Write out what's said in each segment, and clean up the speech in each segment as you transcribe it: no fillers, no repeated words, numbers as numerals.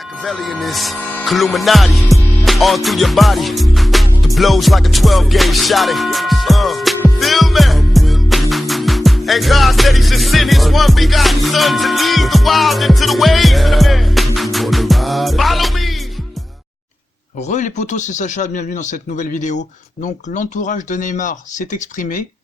Machiavelli in this Illuminati, all through your body. The blows like a 12-gauge shot. Feel me? And God said He should send His one begotten Son to lead the wild into the ways. Follow me. Les potos, c'est Sacha, bienvenue dans cette nouvelle vidéo. Donc l'entourage de Neymar s'est exprimé.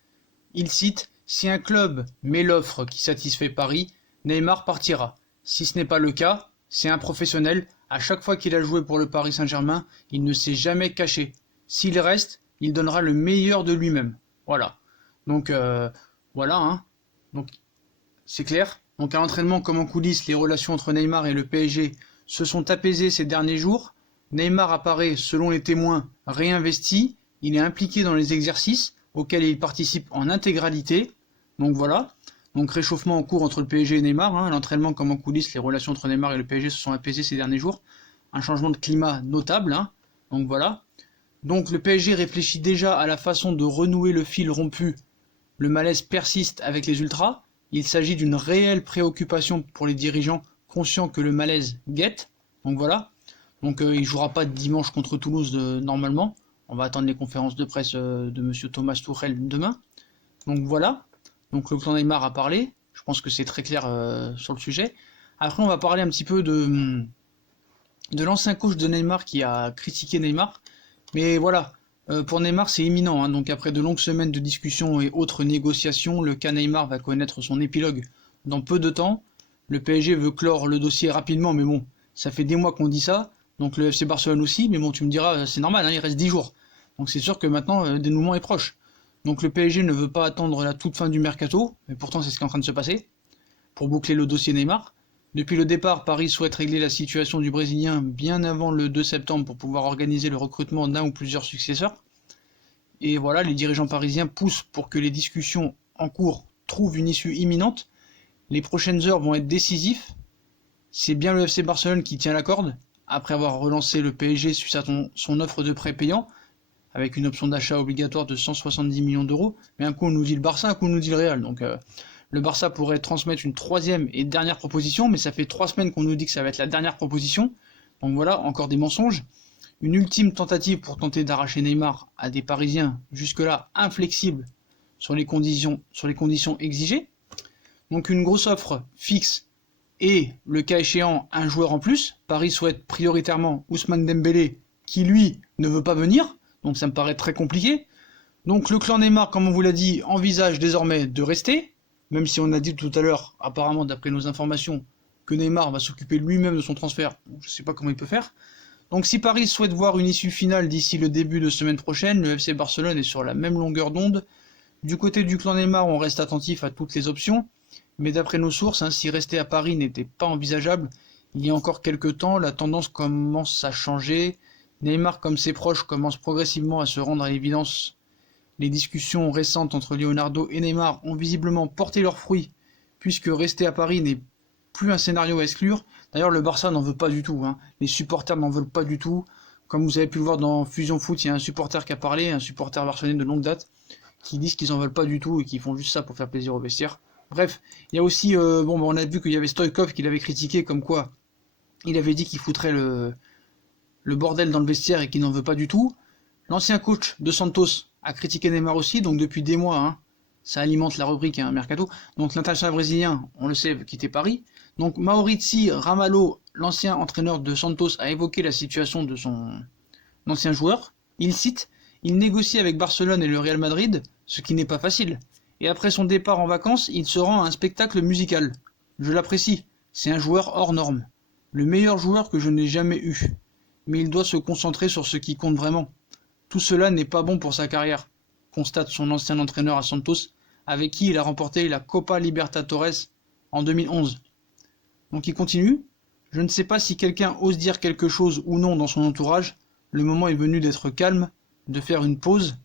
Il cite: si un club met l'offre qui satisfait Paris, Neymar partira. Si ce n'est pas le cas, c'est un professionnel. À chaque fois qu'il a joué pour le Paris Saint-Germain, il ne s'est jamais caché. S'il reste, il donnera le meilleur de lui-même. Voilà. Donc voilà, hein. Donc c'est clair. Donc à l'entraînement comme en coulisses, les relations entre Neymar et le PSG se sont apaisées ces derniers jours. Neymar apparaît, selon les témoins, réinvesti. Il est impliqué dans les exercices auxquels il participe en intégralité. Donc voilà. Donc réchauffement en cours entre le PSG et Neymar. Hein. L'entraînement comme en coulisses, les relations entre Neymar et le PSG se sont apaisées ces derniers jours. Un changement de climat notable. Hein. Donc voilà. Donc le PSG réfléchit déjà à la façon de renouer le fil rompu. Le malaise persiste avec les ultras. Il s'agit d'une réelle préoccupation pour les dirigeants conscients que le malaise guette. Donc voilà. Donc il ne jouera pas dimanche contre Toulouse normalement. On va attendre les conférences de presse de monsieur Thomas Tuchel demain. Donc voilà. Donc le clan Neymar a parlé. Je pense que c'est très clair sur le sujet. Après on va parler un petit peu de l'ancien coach de Neymar qui a critiqué Neymar. Mais voilà, pour Neymar c'est imminent. Hein. Donc après de longues semaines de discussions et autres négociations, le cas Neymar va connaître son épilogue dans peu de temps. Le PSG veut clore le dossier rapidement, mais bon, ça fait des mois qu'on dit ça. Donc le FC Barcelone aussi, mais bon tu me diras, c'est normal, hein, il reste 10 jours. Donc c'est sûr que maintenant le dénouement est proche. Donc le PSG ne veut pas attendre la toute fin du mercato, mais pourtant c'est ce qui est en train de se passer, pour boucler le dossier Neymar. Depuis le départ, Paris souhaite régler la situation du Brésilien bien avant le 2 septembre pour pouvoir organiser le recrutement d'un ou plusieurs successeurs. Et voilà, les dirigeants parisiens poussent pour que les discussions en cours trouvent une issue imminente. Les prochaines heures vont être décisives. C'est bien le FC Barcelone qui tient la corde, après avoir relancé le PSG suite à son offre de prêt payant, avec une option d'achat obligatoire de 170 millions d'euros. Mais un coup on nous dit le Barça, un coup on nous dit le Real. Donc le Barça pourrait transmettre une troisième et dernière proposition, mais ça fait 3 semaines qu'on nous dit que ça va être la dernière proposition. Donc voilà, encore des mensonges. Une ultime tentative pour tenter d'arracher Neymar à des Parisiens jusque-là inflexibles sur les conditions exigées. Donc une grosse offre fixe et, le cas échéant, un joueur en plus. Paris souhaite prioritairement Ousmane Dembélé, qui lui ne veut pas venir, donc ça me paraît très compliqué. Donc le clan Neymar, comme on vous l'a dit, envisage désormais de rester, même si on a dit tout à l'heure, apparemment d'après nos informations, que Neymar va s'occuper lui-même de son transfert. Je ne sais pas comment il peut faire. Donc si Paris souhaite voir une issue finale d'ici le début de semaine prochaine, le FC Barcelone est sur la même longueur d'onde. Du côté du clan Neymar, on reste attentif à toutes les options. Mais d'après nos sources, si rester à Paris n'était pas envisageable, il y a encore quelques temps, la tendance commence à changer. Neymar, comme ses proches, commence progressivement à se rendre à l'évidence. Les discussions récentes entre Leonardo et Neymar ont visiblement porté leurs fruits, puisque rester à Paris n'est plus un scénario à exclure. D'ailleurs, le Barça n'en veut pas du tout. Hein. Les supporters n'en veulent pas du tout. Comme vous avez pu le voir dans Fusion Foot, il y a un supporter qui a parlé, un supporter barcelonais de longue date, qui disent qu'ils n'en veulent pas du tout et qu'ils font juste ça pour faire plaisir au vestiaire. Bref, il y a aussi, on a vu qu'il y avait Stoïkov qui l'avait critiqué, comme quoi il avait dit qu'il foutrait le bordel dans le vestiaire et qu'il n'en veut pas du tout. L'ancien coach de Santos a critiqué Neymar aussi, donc depuis des mois, hein, ça alimente la rubrique mercato. Donc l'international brésilien, on le sait, veut quitter Paris. Donc Maurizio Ramalho, l'ancien entraîneur de Santos, a évoqué la situation de son ancien joueur. Il cite: il négocie avec Barcelone et le Real Madrid, ce qui n'est pas facile. Et après son départ en vacances, il se rend à un spectacle musical. Je l'apprécie, c'est un joueur hors norme. Le meilleur joueur que je n'ai jamais eu. Mais il doit se concentrer sur ce qui compte vraiment. Tout cela n'est pas bon pour sa carrière, constate son ancien entraîneur à Santos, avec qui il a remporté la Copa Libertadores en 2011. Donc il continue: je ne sais pas si quelqu'un ose dire quelque chose ou non dans son entourage, le moment est venu d'être calme, de faire une pause.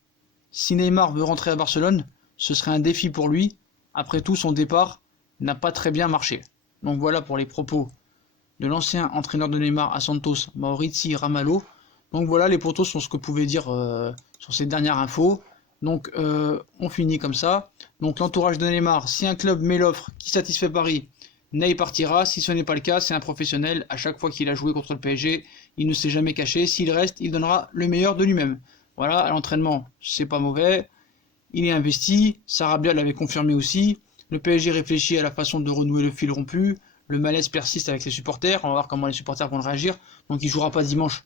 Si Neymar veut rentrer à Barcelone, ce serait un défi pour lui. Après tout, son départ n'a pas très bien marché. Donc voilà pour les propos de l'ancien entraîneur de Neymar à Santos, Maurizio Ramalho. Donc voilà, les potos sont ce que vous pouvez dire sur ces dernières infos. Donc on finit comme ça. Donc l'entourage de Neymar, si un club met l'offre qui satisfait Paris, Ney partira. Si ce n'est pas le cas, c'est un professionnel. À chaque fois qu'il a joué contre le PSG, il ne s'est jamais caché. S'il reste, il donnera le meilleur de lui-même. Voilà, à l'entraînement, c'est pas mauvais. Il est investi. Sarabia l'avait confirmé aussi. Le PSG réfléchit à la façon de renouer le fil rompu. Le malaise persiste avec ses supporters. On va voir comment les supporters vont réagir. Donc il jouera pas dimanche,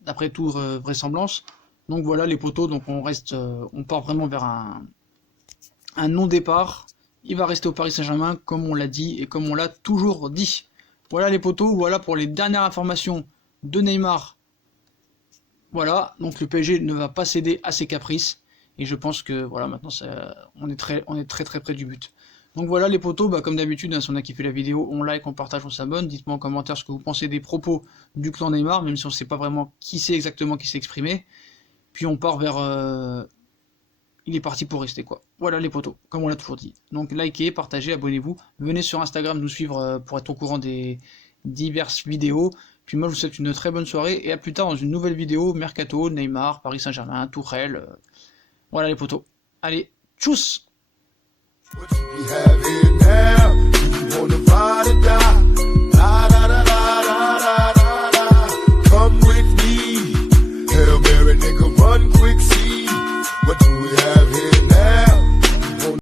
d'après toute vraisemblance. Donc voilà les potos. Donc on part vraiment vers un non-départ. Il va rester au Paris Saint-Germain comme on l'a dit et comme on l'a toujours dit. Voilà les potos. Voilà pour les dernières informations de Neymar. Voilà. Donc le PSG ne va pas céder à ses caprices. Et je pense que voilà, maintenant on est très près du but. Donc voilà les potos, comme d'habitude, si on a kiffé la vidéo, on like, on partage, on s'abonne. Dites-moi en commentaire ce que vous pensez des propos du clan Neymar, même si on ne sait pas vraiment qui c'est exactement qui s'est exprimé. Puis on part vers... Il est parti pour rester quoi. Voilà les potos, comme on l'a toujours dit. Donc likez, partagez, abonnez-vous. Venez sur Instagram nous suivre pour être au courant des diverses vidéos. Puis moi je vous souhaite une très bonne soirée et à plus tard dans une nouvelle vidéo. Mercato, Neymar, Paris Saint-Germain, Tourelle... Voilà les potos. Allez, tchuss! What you be having now?